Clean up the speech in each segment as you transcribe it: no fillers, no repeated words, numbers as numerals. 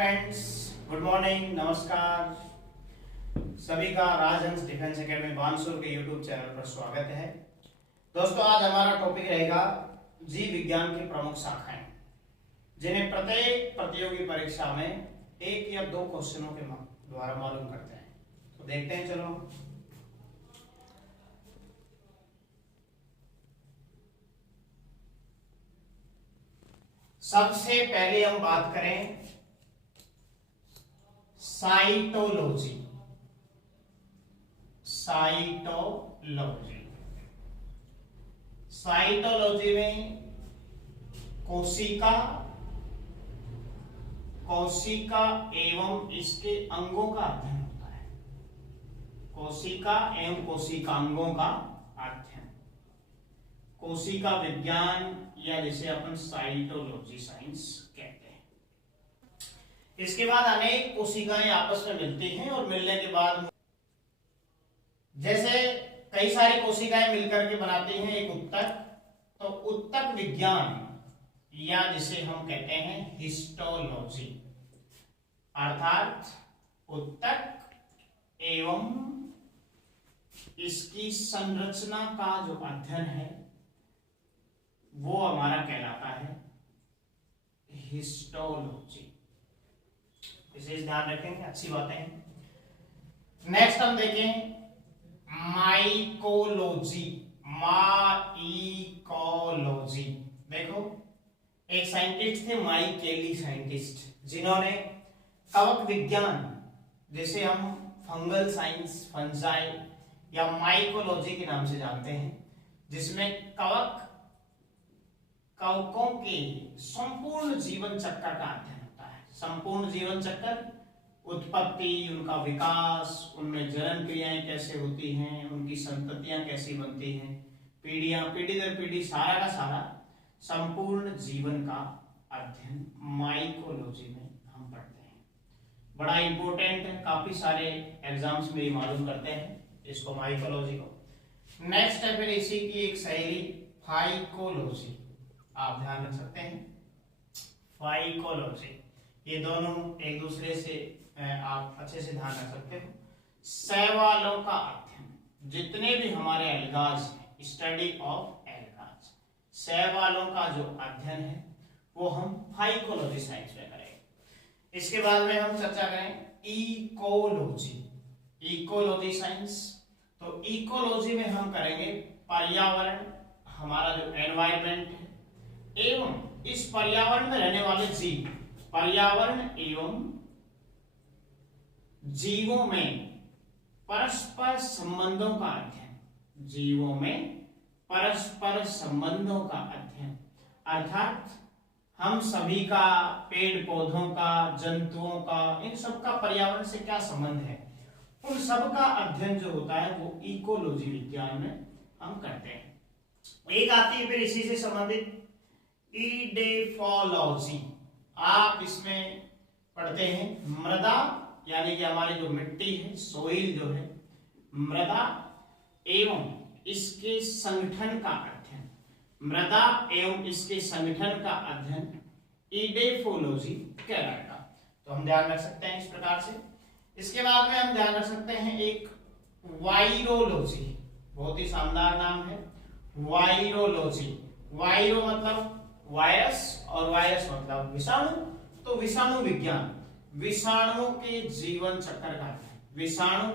Friends, good morning, नमस्कार। सभी का राजहंस डिफेंस एकेडमी बानसूर के यूट्यूब चैनल पर स्वागत है। दोस्तों, आज हमारा टॉपिक रहेगा जीव विज्ञान की प्रमुख शाखाएं, जिन्हें प्रत्येक प्रतियोगी परीक्षा में एक या दो क्वेश्चनों के द्वारा मालूम करते हैं। तो देखते हैं, चलो। सबसे पहले हम बात करें साइटोलॉजी। साइटोलॉजी में कोशिका एवं इसके अंगों का अध्ययन होता है। कोशिका एवं कोशिकांगों का अध्ययन, कोशिका विज्ञान या जिसे अपन साइटोलॉजी साइंस कहते हैं। इसके बाद अनेक कोशिकाएं आपस में मिलती हैं और मिलने के बाद जैसे कई सारी कोशिकाएं मिलकर के बनाती हैं एक उत्तक, तो उत्तक विज्ञान या जिसे हम कहते हैं हिस्टोलॉजी, अर्थात उत्तक एवं इसकी संरचना का जो अध्ययन है वो हमारा कहलाता है हिस्टोलॉजी। विशेष ध्यान रखेंगे, अच्छी बातें हैं। नेक्स्ट हम देखें माइकोलॉजी। देखो, एक साइंटिस्ट थे माइकेली साइंटिस्ट, जिन्होंने कवक विज्ञान जिसे हम फंगल साइंस, फंजाई या माइकोलॉजी के नाम से जानते हैं, जिसमें कवकों के संपूर्ण जीवन चक्र का अध्ययन होता है। संपूर्ण जीवन चक्र, उत्पत्ति, उनका विकास, उनमें जनन क्रियाएं कैसे होती हैं, उनकी संततियां कैसी बनती हैं, पीढ़ी दर पीढ़ी, सारा का सारा संपूर्ण जीवन का अध्ययन माइकोलॉजी में हम पढ़ते हैं। बड़ा इंपॉर्टेंट है, काफी सारे एग्जाम्स में मालूम करते हैं इसको, माइकोलॉजी को। नेक्स्ट है फिर इसी की एक शैली फाइकोलॉजी, आप ध्यान रख सकते हैं। फाइकोलॉजी, ये दोनों एक दूसरे से आप अच्छे से ध्यान रख सकते हो। शैवालों का अध्ययन, जितने भी हमारे एल्गाज हैं, स्टडी ऑफ एल्गाज, शैवालों का जो अध्ययन है वो हम फाइकोलॉजी साइंस में करेंगे। इसके बाद में हम चर्चा करें इकोलॉजी साइंस। तो इकोलॉजी में हम करेंगे पर्यावरण, हमारा जो एनवायरमेंट है, एवं इस पर्यावरण में रहने वाले जीव, पर्यावरण एवं जीवों में परस्पर संबंधों का अध्ययन, जीवों में परस्पर संबंधों का अध्ययन, अर्थात हम सभी का, पेड़ पौधों का, जंतुओं का, इन सब का पर्यावरण से क्या संबंध है, उन सब का अध्ययन जो होता है वो इकोलॉजी विज्ञान में हम करते हैं। एक आती है फिर इसी से संबंधित इडेफोलॉजी। आप इसमें पढ़ते हैं मृदा, यानी कि हमारी जो मिट्टी है, सोइल जो है, मृदा एवं इसके संगठन का अध्ययन, मृदा एवं इसके संगठन का अध्ययन इडेफोलॉजी कहलाएगा। तो हम ध्यान रख सकते हैं इस प्रकार से। इसके बाद में हम ध्यान रख सकते हैं एक वायरोलॉजी, बहुत ही शानदार नाम है वायरोलॉजी। वायरो मतलब वायरस और वायरस मतलब विषाणु, तो विषाणु विज्ञान, विषाणुओं के जीवन चक्र का अध्ययन, विषाणु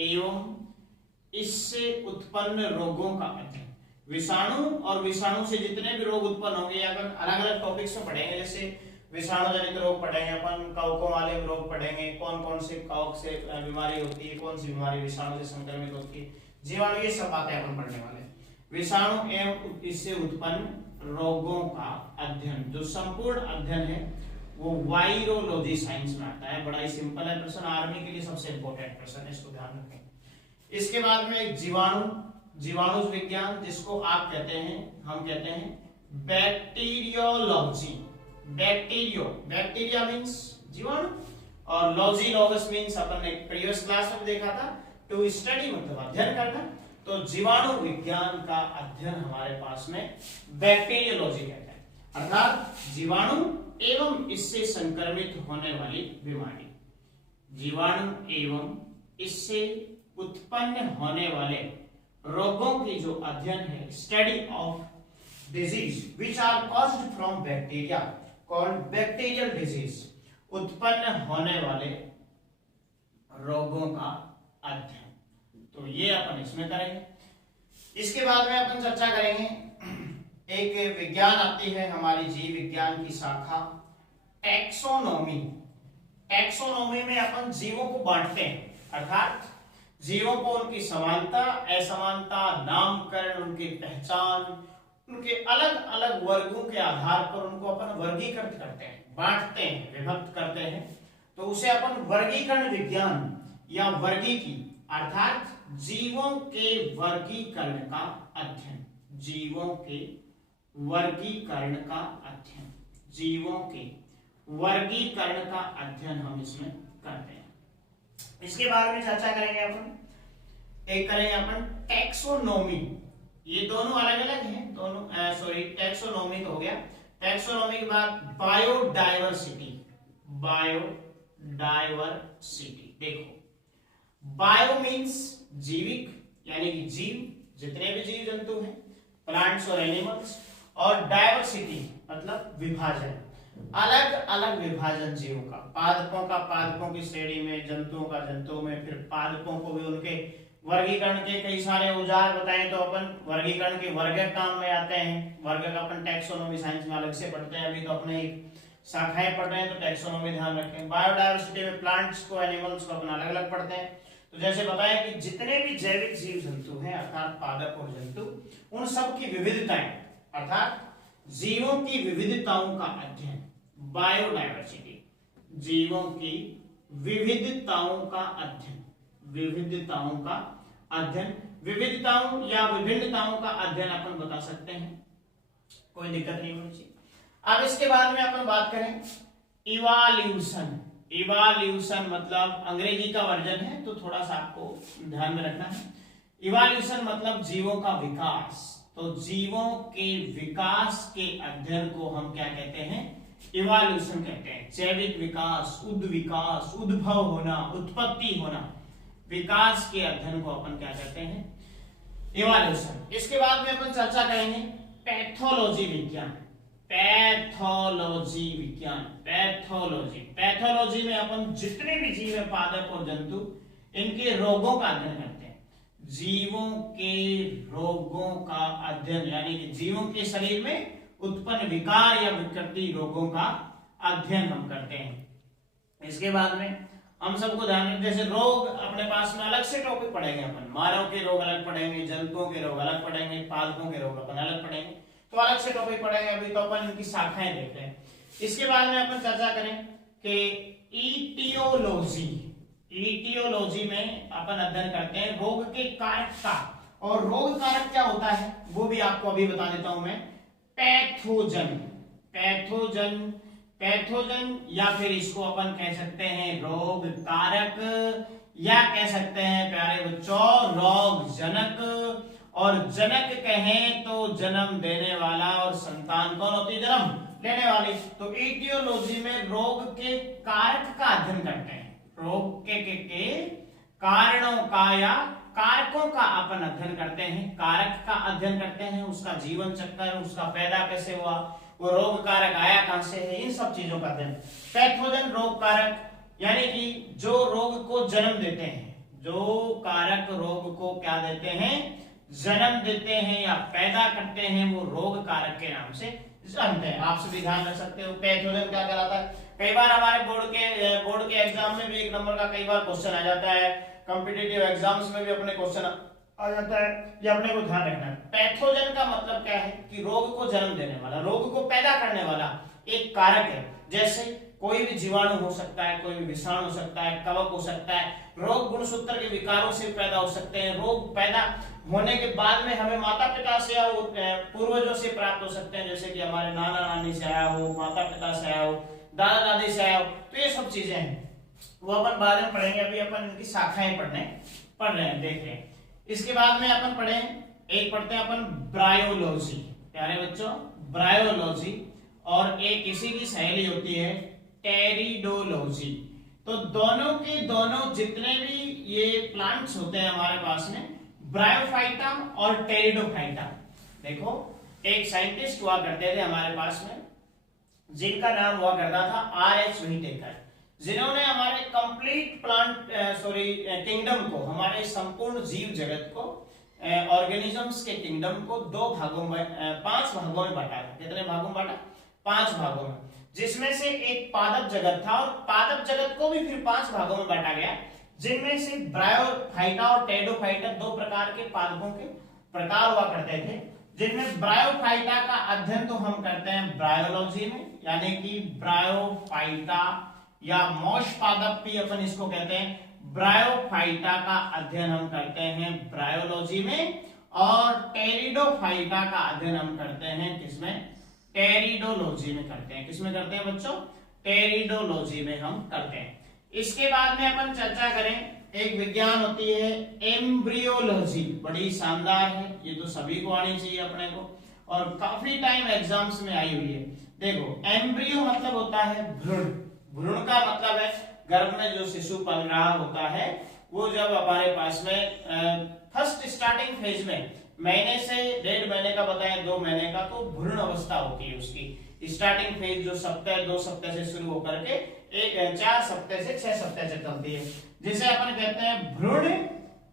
एवं इससे उत्पन्न रोगों का अध्ययन। विषाणु और विषाणु से जितने भी रोग उत्पन्न होंगे, अगर अलग अलग टॉपिक्स में पढ़ेंगे, जैसे विषाणु जनित रोग पढ़ेंगे अपन, कवकों वाले रोग पढ़ेंगे, कौन कौन से कवक से बीमारी होती है, कौन सी बीमारी विषाणु से संक्रमित होती है, जीवाणु, ये सब बातें अपन पढ़ने वाले। विषाणु एवं इससे उत्पन्न रोगों का अध्ययन, जो संपूर्ण अध्ययन है वो वायरोलॉजी साइंस में आता है। बड़ा ही सिंपल है प्रश्न, आर्मी के लिए सबसे इंपॉर्टेंट प्रश्न है, इसको ध्यान रखें। इसके बाद में एक जीवाणु विज्ञान, जिसको आप कहते हैं, हम कहते हैं बैक्टीरियोलॉजी। बैक्टीरिया मींस जीवाणु और लॉजिलॉगस मींस अपन ने प्रीवियस क्लास में देखा था, टू स्टडी मतलब अध्ययन करना। तो जीवाणु विज्ञान का अध्ययन हमारे पास में बैक्टीरियोलॉजी कहते हैं, अर्थात जीवाणु एवं इससे संक्रमित होने वाली बीमारी। जीवाणु एवं इससे उत्पन्न होने वाले रोगों की जो अध्ययन है, study of disease which are caused from bacteria called bacterial disease, उत्पन्न होने वाले रोगों का अध्ययन। तो ये अपन इसमें करेंगे। इसके बाद में अपन चर्चा करेंगे, एक विज्ञान आती है हमारी जीव विज्ञान की शाखा टैक्सोनॉमी। टैक्सोनॉमी में अपन जीवों को बांटते हैं, अर्थात जीवों को उनकी समानता, असमानता, नामकरण, उनकी पहचान, उनके अलग अलग वर्गों के आधार पर उनको अपन वर्गीकृत करते हैं, बांटते हैं, विभक्त करते हैं। तो उसे अपन वर्गीकरण विज्ञान या वर्गीकी अर्थात जीवों के वर्गीकरण का अध्ययन, जीवों के वर्गीकरण का अध्ययन, जीवों के वर्गीकरण का अध्ययन हम इसमें करते हैं। इसके बारे में चर्चा करेंगे अपन, एक करेंगे अपन टैक्सोनॉमी। ये दोनों अलग अलग हैं, दोनों टैक्सोनॉमी तो हो गया। टैक्सोनॉमी के बाद बायोडायवर्सिटी। बायोडायवर्सिटी देखो, बायो मीन्स जीविक यानी कि जीव, जितने भी जीव जंतु हैं, प्लांट्स और एनिमल्स, और डायवर्सिटी मतलब विभाजन, अलग अलग विभाजन जीवों का, पादपों का पादपों की श्रेणी में, जंतुओं का जंतुओं में, फिर पादपों को भी उनके वर्गीकरण के कई सारे औजार बताएं तो अपन वर्गीकरण के वर्ग काम में आते हैं। वर्ग का अपन टैक्सोनॉमी साइंस में अलग से पढ़ते हैं, अभी तो अपने एक शाखाएं पढ़ रहे हैं तो टैक्सोनॉमी ध्यान रखें। बायोडायवर्सिटी में प्लांट्स को, एनिमल्स को अपन अलग अलग पढ़ते हैं। तो जैसे बताया कि जितने भी जैविक जीव जंतु हैं अर्थात पादप और जंतु, उन सब की विविधताएं अर्थात जीवों की विविधताओं का अध्ययन, बायोडायवर्सिटी, जीवों की विविधताओं का अध्ययन, विविधताओं का अध्ययन, विविधताओं या विभिन्नताओं का अध्ययन अपन बता सकते हैं, कोई दिक्कत नहीं होनी चाहिए। अब इसके बाद में अपन बात करें इवोल्यूशन। इवोल्यूशन मतलब अंग्रेजी का वर्जन है तो थोड़ा सा आपको ध्यान में रखना है। इवोल्यूशन मतलब जीवों का विकास। तो जीवों के विकास के अध्ययन को हम क्या कहते हैं? इवोल्यूशन कहते हैं। जैविक विकास, उद्विकास, उद्भव होना, उत्पत्ति होना, विकास के अध्ययन को अपन क्या कहते हैं? इवोल्यूशन। इसके बाद में अपन चर्चा करेंगे पैथोलॉजी विज्ञान। पैथोलॉजी विज्ञान, पैथोलॉजी, पैथोलॉजी में अपन जितने भी जीव है, पादप और जंतु, इनके रोगों का अध्ययन करते हैं। जीवों के रोगों का अध्ययन यानी कि जीवों के शरीर में उत्पन्न विकार या विकृति रोगों का अध्ययन हम करते हैं। इसके बाद में हम सबको ध्यान रखें, जैसे रोग अपने पास में अलग से टॉपिक पढ़ेंगे अपन, मानव के रोग अलग पढ़ेंगे, जंतुओं के रोग अलग पढ़ेंगे, पादपों के रोग अपन अलग पढ़ेंगे, तो अलग से टॉपिक पढ़ेंगे। अभी तो अपन इनकी शाखाएं देख रहे हैं। इसके बाद में अपन चर्चा करें कि ईटियोलॉजी। ईटियोलॉजी में अपन अध्ययन करते हैं रोग के कारक का, और रोग कारक क्या होता है वो भी आपको अभी बता देता हूं मैं। पैथोजन, पैथोजन, पैथोजन या फिर इसको अपन कह सकते हैं रोग कारक, या कह सकते हैं प्यारे बच्चों रोग जनक। और जनक कहें तो जन्म देने वाला, और संतान कौन होती है? जन्म लेने वाली। तो ईटियोलॉजी में रोग के कारक का अध्ययन करते हैं, रोग के कारणों का या कारकों का अपन अध्ययन करते हैं, कारक का अध्ययन करते हैं, उसका जीवन चक्र, उसका पैदा कैसे हुआ, वो रोग कारक आया कहां से है, इन सब चीजों का अध्ययन। पैथोजन रोग कारक यानी कि जो रोग को जन्म देते हैं, जो कारक रोग को क्या देते हैं? जन्म देते हैं या पैदा करते हैं, वो रोग कारक के नाम से जानते हैं। आप सभी ध्यान रख सकते हो पैथोजन क्या कहलाता है। कई बार हमारे बोर्ड के एग्जाम में भी 1 नंबर का कई बार क्वेश्चन आ जाता है, कॉम्पिटिटिव एग्जाम्स में भी अपने क्वेश्चन आ जाता है, ये अपने को ध्यान रखना है। पैथोजन का मतलब क्या है कि रोग को जन्म देने वाला, रोग को पैदा करने वाला एक कारक है। जैसे कोई भी जीवाणु हो सकता है, कोई भी विषाणु हो सकता है, कवक हो सकता है, रोग गुणसूत्र के विकारों से पैदा हो सकते हैं। रोग पैदा होने के बाद में हमें माता पिता से या पूर्वजों से प्राप्त हो सकते हैं, जैसे कि हमारे नाना नानी से आया हो, माता पिता से आया हो, दादा दादी से आया हो, तो ये सब चीजें हैं वो अपन बाद में पढ़ेंगे। अभी अपन इनकी शाखाएं पढ़ रहे हैं, देख रहे हैं। इसके बाद में अपन पढ़ते हैं अपन ब्रायोलॉजी, प्यारे बच्चों ब्रायोलॉजी, और एक इसी की सहेली होती है टेरिडोलॉजी। तो दोनों के दोनों जितने भी ये प्लांट्स होते हैं हमारे पास में, ब्रायोफाइटा और टेरिडोफाइटा। देखो एक साइंटिस्ट हुआ करते थे हमारे पास में जिनका नाम हुआ करता था R.H. व्हिटेकर, जिन्होंने हमारे कंप्लीट प्लांट किंगडम को, हमारे संपूर्ण जीव जगत को, ऑर्गेनिजम्स के किंगडम को दो भागों में, 5 भागों में बांटा था। कितने भागों में बांटा? 5 भागों में, जिसमें से एक पादप जगत था और पादप जगत को भी फिर 5 भागों में बांटा गया, जिनमें से ब्रायोफाइटा और टेरिडोफाइटा 2 प्रकार के पादपों के प्रकार हुआ करते थे। जिनमें ब्रायोफाइटा का अध्ययन तो हम करते हैं ब्रायोलॉजी में, यानी कि ब्रायोफाइटा या मॉश पादप भी अपन इसको कहते हैं। ब्रायोफाइटा का अध्ययन हम करते हैं ब्रायोलॉजी में, और टेरिडोफाइटा का अध्ययन हम करते हैं किसमें? टेरिडोलॉजी में करते हैं। किसमें करते हैं बच्चों? टेरिडोलॉजी में हम करते हैं। इसके बाद में अपन चर्चा करें, एक विज्ञान होती है एम्ब्रियोलॉजी, बड़ी शानदार है, ये तो सभी को आनी चाहिए अपने को, और काफी टाइम एग्जाम्स में आई हुई है। देखो एम्ब्रियो मतलब होता है भ्रूण, भ्रूण का मतलब है गर्भ में जो शिशु पल रहा होता है, वो जब हमारे पास में फर्स्ट स्टार्टिंग फेज में महीने से 1.5 महीने का बताएं 2 महीने का, तो भ्रूण अवस्था होती है उसकी। स्टार्टिंग फेज जो सप्ताह 2 सप्ताह से शुरू होकर के 4 सप्ताह से 6 सप्ताह से चलती है, जिसे अपन कहते हैं भ्रूण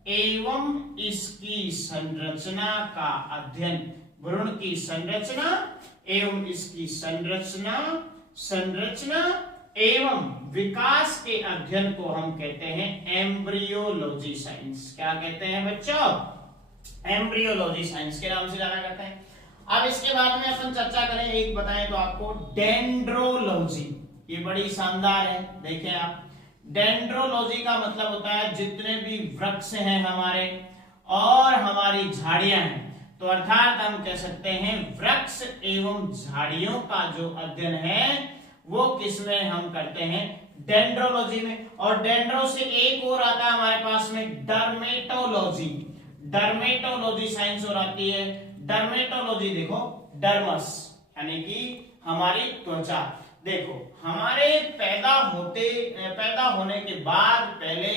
एवं इसकी संरचना का अध्ययन। भ्रूण की संरचना एवं इसकी संरचना एवं विकास के अध्ययन को हम कहते हैं एम्ब्रियोलॉजी साइंस। क्या कहते हैं बच्चों? एम्ब्रियोलॉजी साइंस के नाम से जाना करते हैं। अब इसके बाद में अपन चर्चा करें, एक बताएं तो आपको डेंड्रोलॉजी, ये बड़ी शानदार है। देखें आप, डेंड्रोलॉजी का मतलब होता है जितने भी वृक्ष हैं हमारे और हमारी झाड़ियां हैं, तो अर्थात हम कह सकते हैं वृक्ष एवं झाड़ियों का जो अध्ययन है वो किसमें हम करते हैं? डेंड्रोलॉजी में। और डेंड्रो से एक और आता है हमारे पास में डर्मेटोलॉजी। डर्मेटोलॉजी साइंस और आती है डर्मेटोलॉजी। देखो डर्मस यानी कि हमारी त्वचा। देखो हमारे पैदा होने के बाद पहले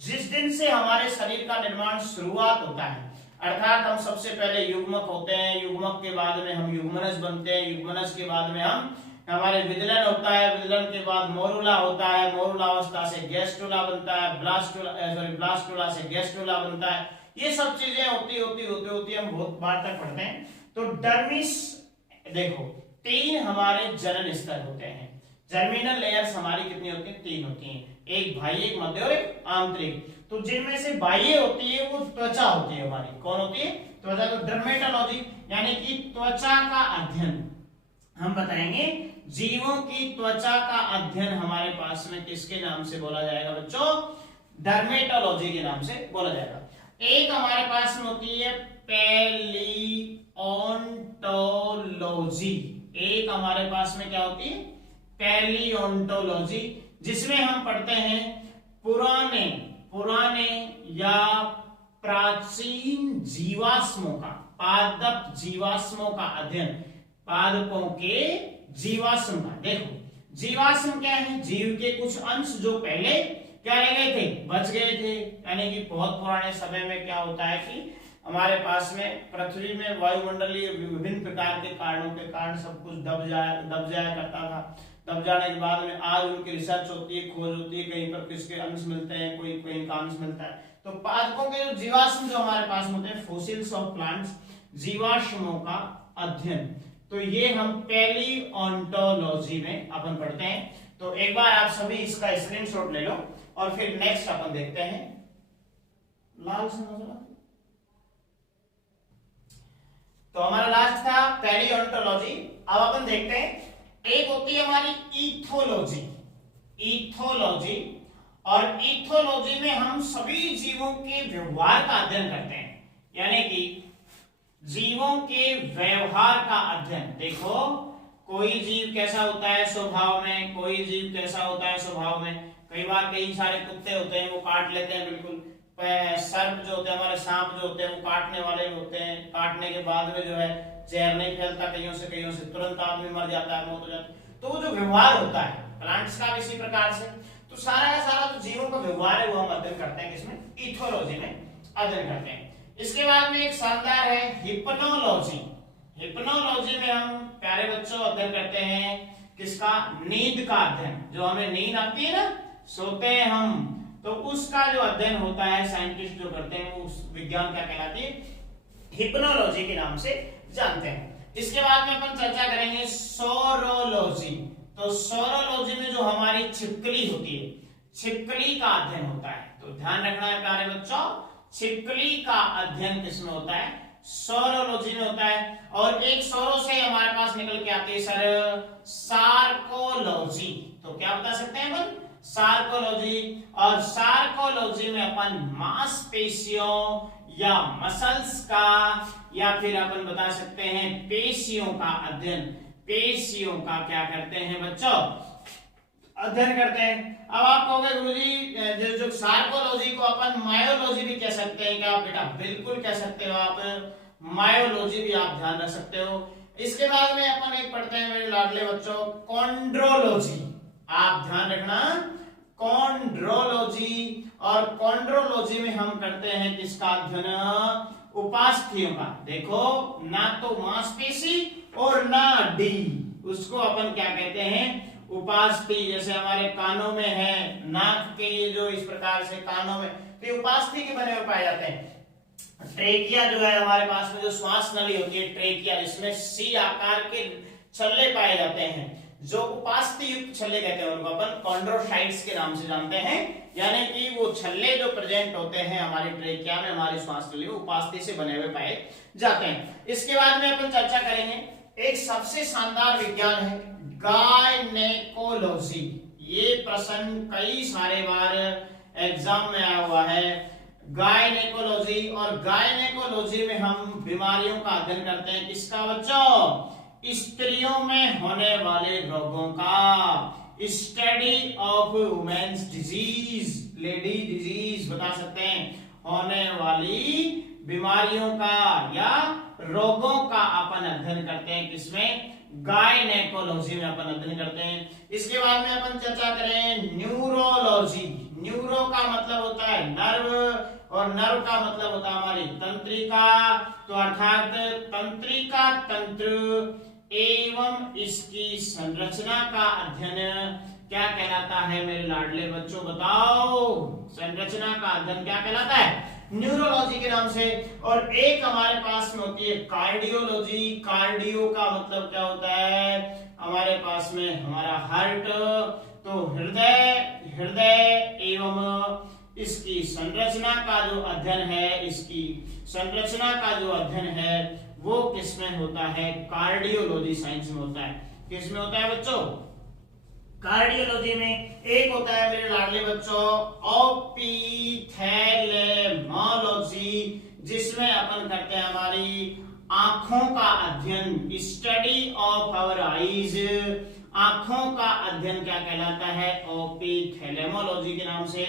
जिस दिन से हमारे शरीर का निर्माण शुरुआत होता है, अर्थात हम सबसे पहले युग्मक होते हैं, युग्मक के बाद में हम युग्मनज बनते हैं, युग्मनज के बाद में हमारे विदलन होता है, विदलन के बाद मोरुला होता है, मोरुला अवस्था से गैस्ट्रुला बनता है, ब्लास्टुला से गैस्ट्रुला बनता है। ये सब चीजें होती हम बहुत बार तक पढ़ते हैं। तो डर्मिस, देखो 3 हमारे जनन स्तर होते हैं। जर्मिनल लेयर्स हमारी कितनी होती है? 3 होती हैं, एक बाह्य, एक मध्य और एक आंतरिक। तो जिनमें से बाह्य होती है वो त्वचा होती है हमारी। कौन होती है? त्वचा। तो डर्मेटोलॉजी यानी कि त्वचा का अध्ययन हम बताएंगे। जीवों की त्वचा का अध्ययन हमारे पास में किसके नाम से बोला जाएगा बच्चों? डर्मेटोलॉजी के नाम से बोला जाएगा। एक हमारे पास में होती है पैलियोंटोलॉजी। एक हमारे पास में क्या होती है? पैलियोंटोलॉजी, जिसमें हम पढ़ते हैं पुराने या प्राचीन जीवाश्मों का, पादप जीवाश्मों का अध्ययन, पादपों के जीवाश्म का। देखो जीवाश्म क्या है? जीव के कुछ अंश जो पहले क्या रह गए थे? बच गए थे। यानी कि बहुत पुराने समय में क्या होता है कि हमारे पास में पृथ्वी में वायुमंडलीय विभिन्न प्रकार के कारणों के कारण सब कुछ दब जाया करता था। दब जाने के बाद में आज उनकी रिसर्च होती है, खोज होती है, कहीं पर किसके अंश मिलते हैं, कोई कहीं का अंश मिलता है। तो पादपों के जीवाश्म जो हमारे पास होते हैं, फोसिल्स ऑफ प्लांट्स, जीवाश्मों का अध्ययन, तो ये हम पैलियोंटोलॉजी में अपन पढ़ते हैं। तो एक बार आप सभी इसका स्क्रीनशॉट ले लो और फिर नेक्स्ट अपन देखते हैं। लाल से नजर आता, तो हमारा लास्ट था पैलियोंटोलॉजी। अब अपन देखते हैं, एक होती है हमारी इथोलॉजी। इथोलॉजी, और इथोलॉजी में हम सभी जीवों के व्यवहार का अध्ययन करते हैं, यानी कि जीवों के व्यवहार का अध्ययन। देखो कोई जीव कैसा होता है स्वभाव में, कोई जीव कैसा होता है स्वभाव में। कई बार कई सारे कुत्ते होते हैं वो काट लेते हैं, बिल्कुल। सर्प जो होते हैं, हमारे सांप जो होते हैं वो काटने वाले होते हैं, काटने के बाद में जो है जहर नहीं फैलता, कईयों से तुरंत आदमी मर जाता है, मौत हो जाती है। तो वो जो व्यवहार होता है प्लांट्स का इसी प्रकार से, तो सारा का सारा जो जीवों का व्यवहार है वो हम अध्ययन करते हैं किसमें, इथोलॉजी में अध्ययन करते हैं। इसके बाद में एक शानदार है हिप्नोलॉजी। हिप्नोलॉजी में हम प्यारे बच्चों अध्ययन करते हैं किसका, नींद का अध्ययन। जो हमें नींद आती है ना, सोते हैं हम, तो उसका जो अध्ययन होता है साइंटिस्ट जो करते हैं वो उस विज्ञान क्या कहलाती है, हिप्नोलॉजी के नाम से जानते हैं। इसके बाद में अपन चर्चा करेंगे सोरोलॉजी। तो सोरोलॉजी में जो हमारी छिपकली होती है, छिपकली का अध्ययन होता है। तो ध्यान रखना है प्यारे बच्चों, छिपकली का अध्ययन किसमें होता है, सोरोलॉजी में होता है। और एक सोरो से हमारे पास निकल के आती है सर सार्कोलॉजी। तो क्या बता सकते हैं अपन, सार्कोलॉजी। और सार्कोलॉजी में अपन मांसपेशियों या मसल्स का, या फिर अपन बता सकते हैं पेशियों का अध्ययन, पेशियों का क्या करते हैं बच्चों, अध्ययन करते हैं। अब आप कहोगे गुरुजी जो सार्कोलॉजी को अपन मायोलॉजी भी कह सकते हैं क्या, बेटा बिल्कुल कह सकते हो आप, मायोलॉजी भी आप ध्यान रख सकते हो। इसके बाद में अपन एक पढ़ते हैं मेरे लाडले बच्चों कॉन्ड्रोलॉजी। आप ध्यान रखना, कॉन्ड्रोलॉजी। और कॉन्ड्रोलॉजी में हम करते हैं किसका अध्ययन, उपास्थियों का। देखो ना तो मांसपेशी और ना डी, उसको अपन क्या कहते हैं, उपास्थि। जैसे हमारे कानों में है, नाक के ये जो इस प्रकार से कानों में, तो उपास्थि के बने हुए पाए जाते हैं। ट्रेकिया जो है हमारे पास में, जो श्वास नली होती है ट्रेकिया, जिसमें सी आकार के छल्ले पाए जाते हैं, जो उपास्थि युक्त छल्ले कहते हैं उनको अपन कॉन्ड्रोसाइट्स के नाम से जानते हैं। यानी कि वो छल्ले जो प्रेजेंट होते हैं हमारी ट्रेकिया में, हमारी श्वास नली में, उपास्थि से बने हुए पाए जाते हैं। इसके बाद में अपन चर्चा करेंगे एक सबसे शानदार विज्ञान है गायनेकोलॉजी। ये प्रश्न कई सारे बार एग्जाम में आया हुआ है, गायनेकोलॉजी। और गायनेकोलॉजी में हम बीमारियों का अध्ययन करते हैं किसका बच्चों, स्त्रियों में होने वाले रोगों का, study of women's disease, lady disease बता सकते हैं, होने वाली बीमारियों का या रोगों का अपन अध्ययन करते हैं किसमें, गायनेकोलॉजी में अपन अध्ययन करते हैं। इसके बाद में अपन चर्चा करें न्यूरोलॉजी। न्यूरो का मतलब होता है नर्व, और नर्व का मतलब होता है हमारी तंत्रिका। तो अर्थात तंत्रिका तंत्र एवं इसकी संरचना का अध्ययन क्या कहलाता है मेरे लाडले बच्चों, बताओ। संरचना का अध्ययन क्या कहलाता है, न्यूरोलॉजी के नाम से। और एक हमारे पास में होती है कार्डियोलॉजी। कार्डियो का मतलब क्या होता है, हमारे पास में हमारा हार्ट, तो हृदय, हृदय एवं इसकी संरचना का जो अध्ययन है, इसकी संरचना का जो अध्ययन है वो किसमें होता है, कार्डियोलॉजी साइंस में होता है। किसमें होता है बच्चों, कार्डियोलॉजी में। एक होता है मेरे लाडले बच्चों ऑप्थेल्मोलॉजी, जिसमें अपन करते हैं हमारी आंखों का अध्ययन, स्टडी ऑफ आवर आईज। आंखों का अध्ययन क्या कहलाता है, ऑप्थेल्मोलॉजी के नाम से।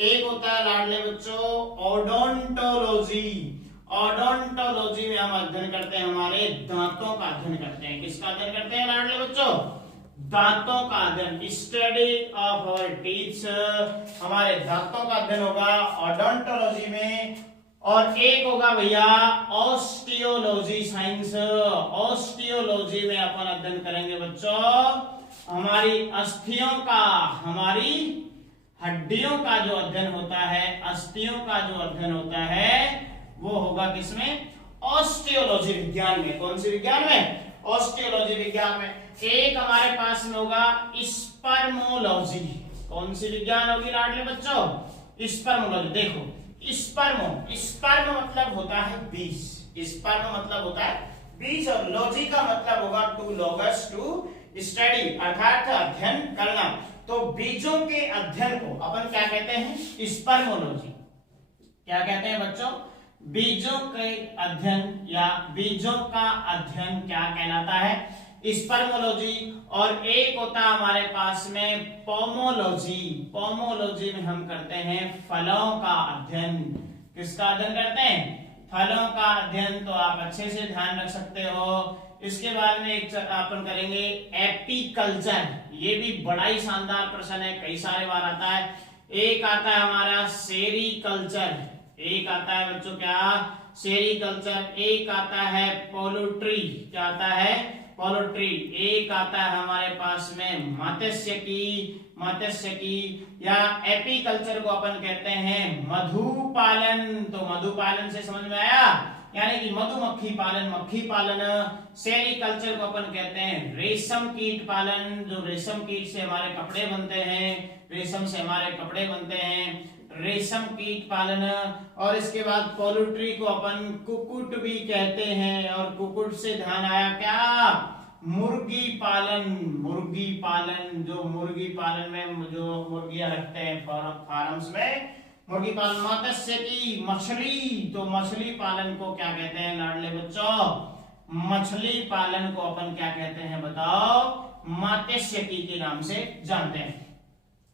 एक होता है लाडले बच्चों ओडोंटोलॉजी। ओडोंटोलॉजी में हम अध्ययन करते हैं हमारे दांतों का अध्ययन करते हैं। किसका अध्ययन करते हैं लाडले बच्चों, दांतों का अध्ययन, स्टडी ऑफ आवर टीथ। हमारे दांतों का अध्ययन होगा ओडोंटोलॉजी में। और एक होगा भैया ऑस्टियोलॉजी साइंस। ऑस्टियोलॉजी में अपन अध्ययन करेंगे बच्चों हमारी अस्थियों का, हमारी हड्डियों का जो अध्ययन होता है, अस्थियों का जो अध्ययन होता है वो होगा किसमें, ऑस्टियोलॉजी विज्ञान में। कौन सी विज्ञान में, ऑस्टियोलॉजी विज्ञान में। एक हमारे पास में होगा स्पर्मोलॉजी। कौन सी विज्ञान होगी लाडले बच्चों, स्पर्मोलॉजी। देखो स्पर्म, स्पर्म मतलब होता है बीज, स्पर्म मतलब होता है बीज, और लॉजी का मतलब होगा टू लॉगस, टू स्टडी, अर्थात अध्ययन करना। तो बीजों के अध्ययन को अपन क्या कहते हैं, स्पर्मोलॉजी। क्या कहते हैं बच्चों, बीजों के अध्ययन या बीजों का अध्ययन क्या कहलाता है, स्पर्मोलॉजी। और एक होता है हमारे पास में पोमोलॉजी। पोमोलॉजी में हम करते हैं फलों का अध्ययन। किसका अध्ययन करते हैं, फलों का अध्ययन तो आप अच्छे से ध्यान रख सकते हो। इसके बाद में एक अपन करेंगे एपीकल्चर, ये भी बड़ा ही शानदार प्रश्न है, कई सारे बार आता है। एक आता है हमारा सेरीकल्चर, एक आता है बच्चों क्या, सेरीकल्चर। एक आता है पोल्ट्री, क्या आता है, पोल्ट्री। एक आता है हमारे पास में मत्स्यिकी या एपीकल्चर को अपन कहते हैं मधुपालन। तो मधुपालन से समझ में आया, यानी कि मधुमक्खी पालन, मक्खी पालन। सेरीकल्चर को अपन कहते हैं रेशम कीट पालन, जो रेशम कीट से हमारे कपड़े बनते हैं, रेशम से हमारे कपड़े बनते हैं, रेशम कीट पालन। और इसके बाद पोल्ट्री को अपन कुक्कुट भी कहते हैं, और कुक्कुट से ध्यान आया क्या, मुर्गी पालन। मुर्गी पालन, जो मुर्गी पालन में जो मुर्गियां रखते हैं फार्म्स में, मुर्गी पालन। मत्स्यिकी, मछली, तो मछली पालन को क्या कहते हैं लाडले बच्चों, मछली पालन को अपन क्या कहते हैं बताओ, मत्स्यिकी के नाम से जानते हैं।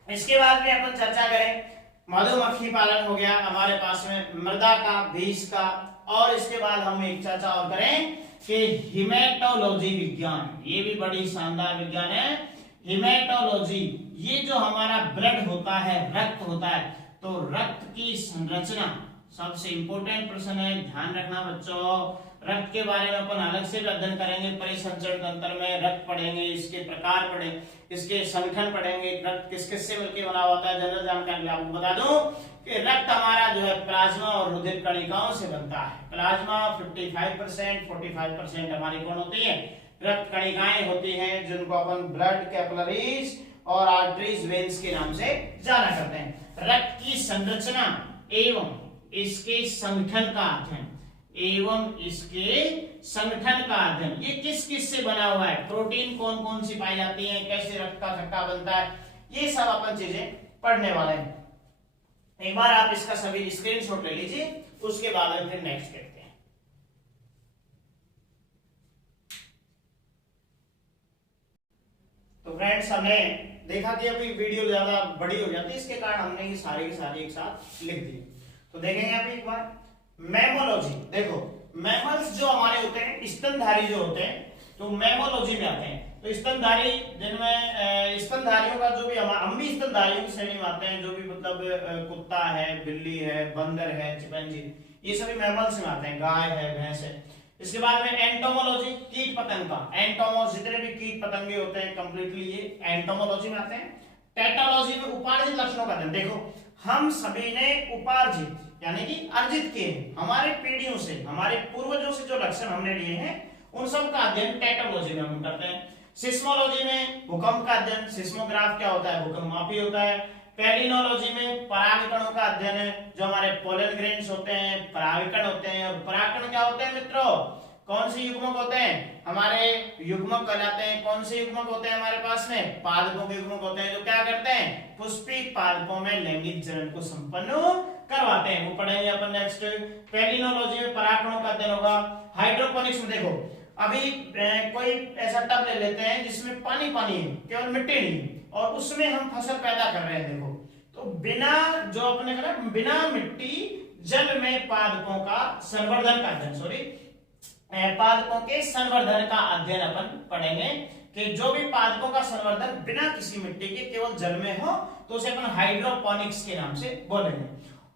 इसके बाद में अपन चर्चा करें, मधुमक्खी पालन हो गया हमारे पास में, मृदा का, बीज का। और इसके बाद हम एक चर्चा और करें कि हिमेटोलॉजी विज्ञान, ये भी बड़ी शानदार विज्ञान है। हिमेटोलॉजी, ये जो हमारा ब्लड होता है, रक्त होता है, तो रक्त की संरचना सबसे इंपॉर्टेंट प्रश्न है, ध्यान रखना बच्चों। रक्त के बारे में अपन अलग से अध्ययन करेंगे, परिसंचरण तंत्र में रक्त पढ़ेंगे, इसके प्रकार पढ़ेंगे, इसके संगठन पढ़ेंगे, रक्त किस किस से मिलकर बना होता है, जनरल जानकारी आपको बता दूं कि रक्त हमारा जो है प्लाज्मा और रुधिर कणिकाओं से बनता है। प्लाज्मा 55%, 45% हमारी कौन होती है, रक्त कणिकाएं होती हैं, जिनको अपन ब्लड कैपिलरीज और आर्टरीज, वेन्स के नाम से जाना करते हैं। रक्त की संरचना एवं इसके संगठन का अध्ययन, ये किस किस से बना हुआ है, प्रोटीन कौन कौन सी पाई जाती है, कैसे रक्त का थक्का बनता है, ये सब अपन चीजें पढ़ने वाले हैं। एक बार आप इसका सभी स्क्रीनशॉट ले लीजिए, उसके बाद में फिर नेक्स्ट करते हैं। तो फ्रेंड्स, हमने देखा कि अभी वीडियो ज्यादा बड़ी हो जाती है, इसके कारण हमने ये सारी की सारी एक साथ लिख दी। तो देखेंगे अभी एक बार मैमोलॉजी। देखो, मैमल्स जो हमारे होते हैं, स्तनधारी जो होते हैं, तो मैमोलॉजी में आते हैं। तो स्तनधारी, जिनमें स्तनधारियों का जो भी हम भी स्तनधारियों की श्रेणी में आते हैं, जो भी मतलब कुत्ता है, बिल्ली है, बंदर है, चिंपैंजी, ये सभी मैमल्स में आते हैं, गाय है, भैंस है। इसके बाद में एंटोमोलॉजी, कीट पतंग का, एंटोमोस, जितने भी कीट पतंगे होते हैं कंप्लीटली ये एंटोमोलॉजी में आते हैं। टेटोलॉजी में उपार्जित लक्षणों का अध्ययन। देखो, हम सभी ने उपार्जित यानी कि अर्जित किए, हमारे पीढ़ियों से, हमारे पूर्वजों से जो लक्षण हमने लिए हैं, उन सब का अध्ययन टेटोलॉजी में हम करते हैं। सिस्मोलॉजी में भूकंप का अध्ययन, सिस्मोग्राफ क्या होता है, भूकंप मापी होता है। पेलिनोलॉजी में परागकणों का अध्ययन है, जो हमारे पोलन ग्रेन्स होते हैं, परागकण होते हैं। और परागकण क्या होते हैं मित्रों, कौन से युग्मक होते हैं, हमारे युग्मक कहलाते हैं। कौन से युग्मक होते हैं हमारे पास में, पादपों के युग्मक होते हैं, जो क्या करते हैं, पुष्पी पादपों में लैंगिक जनन को संपन्न करवाते हैं। वो पढ़ेंगे अपन नेक्स्ट। पेलिनोलॉजी में परागकणों का अध्ययन होगा। हाइड्रोपोनिक्स में देखो, अभी कोई ऐसा टब ले लेते हैं जिसमें पानी पानी है, केवल मिट्टी नहीं, और उसमें हम फसल पैदा कर रहे हैं। देखो, तो बिना, जो अपने कहा बिना मिट्टी जल में पादपों का संवर्धन का अध्ययन, पादपों के संवर्धन का अध्ययन अपन पढ़ेंगे, कि जो भी पादपों का संवर्धन बिना किसी मिट्टी के केवल जल में हो, तो उसे अपन हाइड्रोपोनिक्स के नाम से बोलेंगे।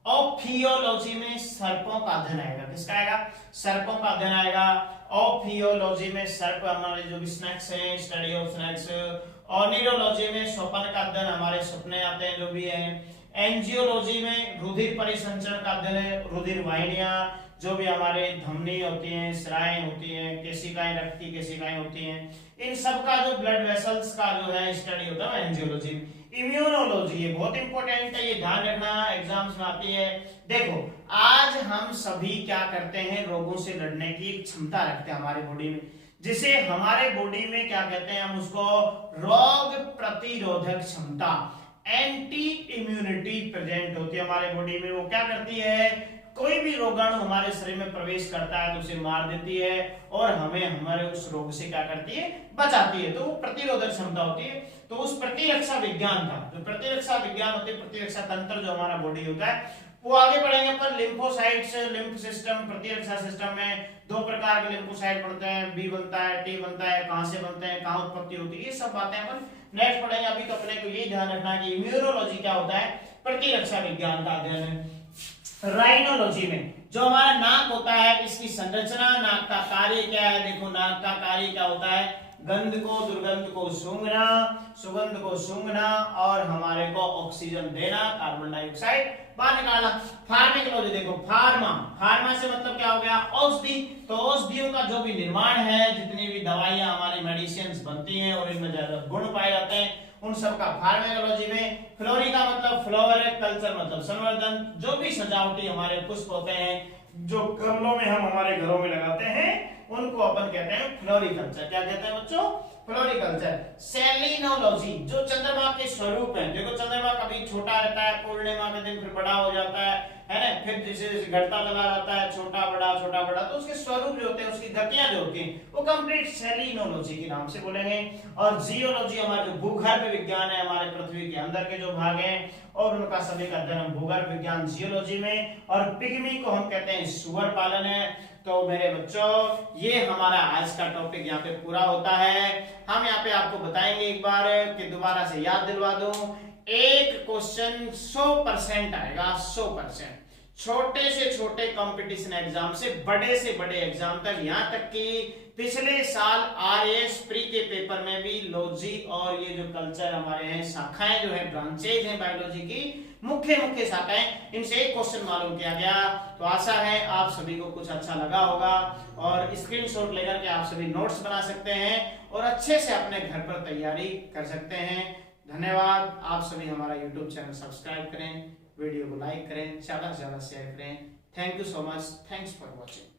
ऑफियोलॉजी में सर्पों का अध्ययन आएगा। किसका आएगा, सर्पों का अध्ययन आएगा। ऑफियोलॉजी में सर्प, हमारे जो भी स्नेक्स हैं, स्टडी ऑफ स्नेक्स। ऑर्निडोलॉजी में स्वप्न का अध्ययन, हमारे सपने आते हैं जो भी हैं। एंजियोलॉजी में रुधिर परिसंचरण का अध्ययन है, रुधिर वाहिनियां, जो भी हमारे धमनी होती हैं, स्राएं होती हैं, केशिकाएं, रक्त की केशिकाएं होती हैं, इन सब का जो ब्लड वेसल्स का जो है स्टडी होता है एंजियोलॉजी में। इम्यूनोलॉजी, ये बहुत इंपॉर्टेंट है, ये ध्यान रखना, एग्जाम्स में आती है। देखो, आज हम सभी क्या करते हैं, रोगों से लड़ने की एक क्षमता रखते हैं हमारे बॉडी में, जिसे हमारे बॉडी में क्या कहते हैं, हम उसको रोग प्रतिरोधक क्षमता, एंटी इम्यूनिटी प्रेजेंट होती है हमारे बॉडी में। वो क्या करती है, कोई भी रोगाणु हमारे शरीर में प्रवेश करता है तो उसे मार देती है, और हमें हमारे उस रोग से क्या करती है, बचाती है। तो वो प्रतिरोधक क्षमता होती है। तो उस प्रतिरक्षा विज्ञान का, जो प्रतिरक्षा विज्ञान होती है, प्रतिरक्षा तंत्र जो हमारा बॉडी होता है, वो आगे बढ़ेंगे अपन लिम्फोसाइट्स, लिम्फ सिस्टम, प्रतिरक्षा सिस्टम में दो प्रकार के लिम्फोसाइट बनते हैं, बी बनता है, टी बनता है, कहां से बनते हैं, कहां उत्पत्ति होती है, ये सब बातें अपन नेक्स्ट पढ़ेंगे। अभी तो अपने को ये ध्यान रखना है कि इम्यूनोलॉजी क्या होता है, प्रतिरक्षा विज्ञान का अध्ययन है। राइनोलॉजी में जो हमारा नाक होता है, इसकी संरचना, नाक का कार्य क्या है, देखो नाक का कार्य क्या होता है, गंध को, दुर्गंध को सूंघना, सुगंध को सूंघना और हमारे को ऑक्सीजन देना, कार्बन डाइऑक्साइड बाहर निकालना। फार्मेकोलॉजी देखो, फार्मा से मतलब क्या हो गया, औषधि। तो औषधियों का जो भी निर्माण है, जितनी भी दवाइयां हमारी मेडिसिन बनती हैं और इनमें ज्यादा गुण पाए जाते हैं, उन सब का फार्मेकोलॉजी में। फ्लोरिका मतलब फ्लावर है, कल्चर मतलब संवर्धन, जो भी सजावटी हमारे पुष्प होते हैं, जो गमलों में हम हमारे घरों में लगाते हैं, उनको अपन कहते हैं फ्लोरिकल्चर। क्या कहते हैं बच्चों, फ्लोरिकल्चर। सेलिनोलॉजी जो चंद्रमा के स्वरूप है, देखो चंद्रमा कभी छोटा रहता है, पूर्णिमा के दिन फिर बड़ा हो जाता है ना, फिर जैसे जैसे घटता चला जाता है, छोटा बड़ा, तो उसके स्वरूप जो होते हैं, उसकी गतियां जो होती हैं, वो कंप्लीट सेलिनोलॉजी के नाम से बोलेंगे। और जियोलॉजी हमारा जो भूगर्भ विज्ञान है, हमारे पृथ्वी के अंदर के जो भाग हैं और उनका सभी का अध्ययन भूगर्भ विज्ञान जियोलॉजी में। और पिग्मी को हम कहते हैं सुअर पालन है। तो मेरे बच्चों, ये हमारा आज का टॉपिक यहाँ पे पूरा होता है। हम यहाँ पे आपको बताएंगे एक बार कि दोबारा से याद दिलवा दूं, एक क्वेश्चन 100% आएगा, 100%। छोटे से छोटे कंपटीशन एग्जाम से बड़े एग्जाम तक, यहाँ तक कि पिछले साल आरएएस प्री के पेपर में भी लॉजी और ये जो कल्चर हमारे हैं, शाखाएं जो है, ब्रांचेज हैं बायोलॉजी की, मुख्य शाखाएं, इनसे एक क्वेश्चन मालूम किया गया। तो आशा है आप सभी को कुछ अच्छा लगा होगा और स्क्रीनशॉट लेकर के आप सभी नोट्स बना सकते हैं और अच्छे से अपने घर पर तैयारी कर सकते हैं। धन्यवाद। आप सभी हमारा यूट्यूब चैनल सब्सक्राइब करें, वीडियो को लाइक करें, ज्यादा से ज्यादा शेयर करें। Thank you so much, thanks for watching.